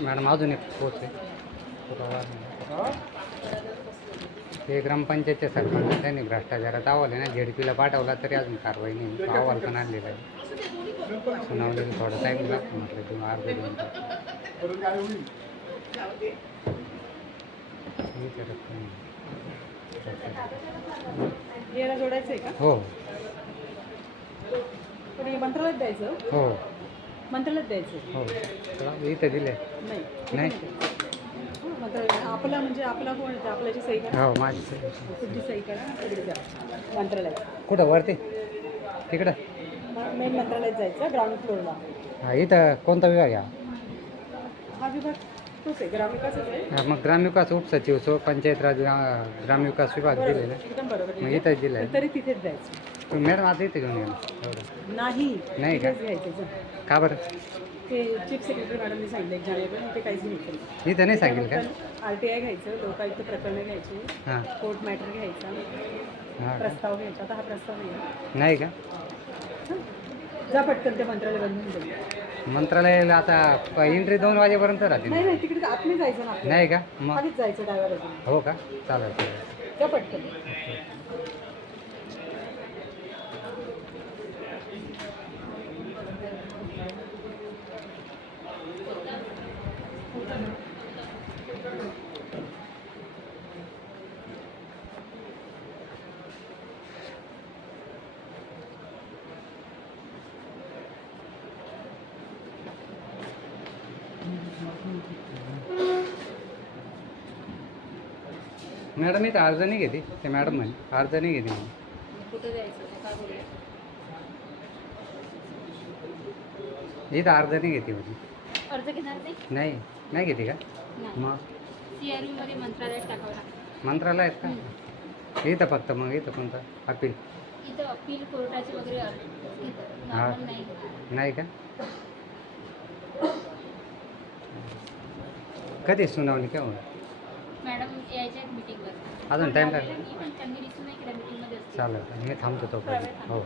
Madam अजून एक पोच आहे. पुरावा नाही. ते ग्रामपंचायतचे सरपंच त्यांनी भ्रष्टाचारात आहे ना झेडपीला पाठवला तरी अजून कारवाई नाही. अहवाल पण आणलेला आहे. सुनावलेलं थोडं टाईम लागतो म्हटलं किंवा अर्धे दोन हो. हे मंत्रालयात द्यायचं? हो. मंत्रालयात द्यायचं. हो. चला, इथं दिले. नाही नाही. हं, मंत्रालयात आपला म्हणजे आपला कोण आपल्याची सही करा हो माझी सही. तुमची सही करा तिकडे मंत्रालयात. कुठं वरती? तिकडं? मेन मंत्रालयात जायचं ग्राउंड फ्लोअरला हा इथं कोणता विभाग आहे? हा विभाग तोच आहे ग्रामविकासच आहे. हा, मग ग्रामविकास उपसचिव सो पंचायत राज ग्रा- ग्रामविकास विभाग दिलेला आहे. एकदम बरोबर. मग आहे. इथं दिलं आहे. तरी तिथेच जायचं. मॅडम आता इथे घेऊन या एवढं नाही. नाही का? तिथेच घ्यायचं जा. का बरं? ते चीफ सेक्रेटरी मॅडमने सांगितलं एक ते काहीच नाही इथं नाही सांगेल का? आर टी आय घ्यायचं लोकायुक्त प्रकरणं घ्यायची हां. कोर्ट मॅटर घ्यायचा हां? प्रस्ताव घ्यायचा आता हा प्रस्ताव नाही आहे. नाही का? हं? जा पटकन ते मंत्रालय बंद होऊन जाईल मंत्रालयाला आता एंट्री दोन वाजेपर्यंत राहते नाही नाही तिकडे आतमध्ये जायचं ना आपल्याला. नाही का? मग? खालीच जायचं डाव्या बाजूला हो का? चालेल चालेल. जा पटकन. मॅडम इथं अर्ज नाही घेते. ते मॅडम म्हणे अर्ज नाही घेते म्हणे. इथं अर्ज नाही घेते म्हणे. अर्ज घेणार नाही? नाही. घेते का? मग? सी आरमध्ये मंत्रालयात टाकावं लागतं. मंत्रालयात का? इथं फक्त मग इथं कोणतं? अपील. इथं अपील कोर्टाचे वगैरे हा. नाही. नाही का? कधी सुनावली का हो मॅडम यायच्या मीटिंगवर अजून time काय? चालेल मी थांबतो तो थांबा. हो.